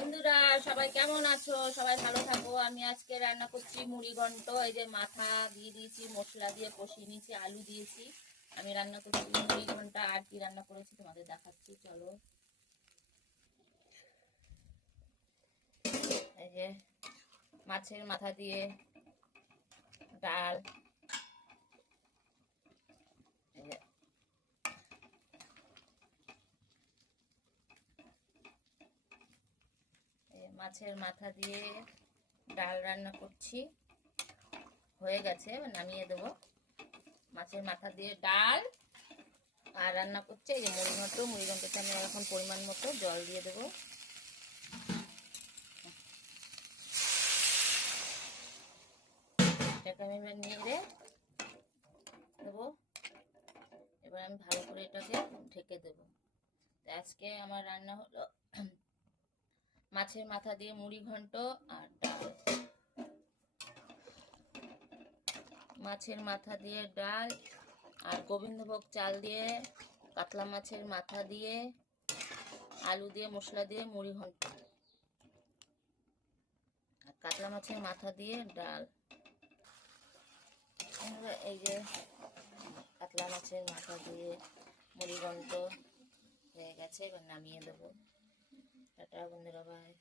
বন্ধুরা সবাই কেমন আছো? সবাই ভালো থাকো। আমি আজকে রান্না করছি মুড়ি ঘন্ট। এই যে মাথা দিয়ে দিয়েছি, মশলা দিয়ে কষিয়ে নিয়েছি, আলু দিয়েছি। আমি রান্না করছি মুড়ি ঘন্টা। আর কি রান্না করেছি তোমাদের দেখাচ্ছি, চলো। এই যে মাছের মাথা দিয়ে ডাল, এই যে মাছের মাথা দিয়ে ডাল রান্না করছি। হয়ে গেছে, এবার নামিয়ে দেবো। মাছের মাথা দিয়ে ডাল আর রান্না করছে এই যে মুড়ি ঘন্ট। মুড়ি ঘন্টতে আমি এখন পরিমাণ মতো জল দিয়ে দেবো। এটাকে আমি নেড়ে দেবো। এবার আমি ভালো করে এটাকে ঢেকে দেবো। আজকে আমার রান্না হলো মাছের মাথা দিয়ে মুড়ি ঘন্ট আর ডাল। মাছের মাথা দিয়ে ডাল আর গোবিন্দভোগ চাল দিয়ে কাতলা মাছের মাথা দিয়ে আলু দিয়ে মশলা দিয়ে মুড়ি ঘন্ট আর কাতলা মাছের মাথা দিয়ে ডাল। এই যে কাতলা মাছের মাথা দিয়ে মুড়ি ঘন্ট হয়ে গেছে, এবার নামিয়ে দেবো। টাটা বন্ধুরা, বাই।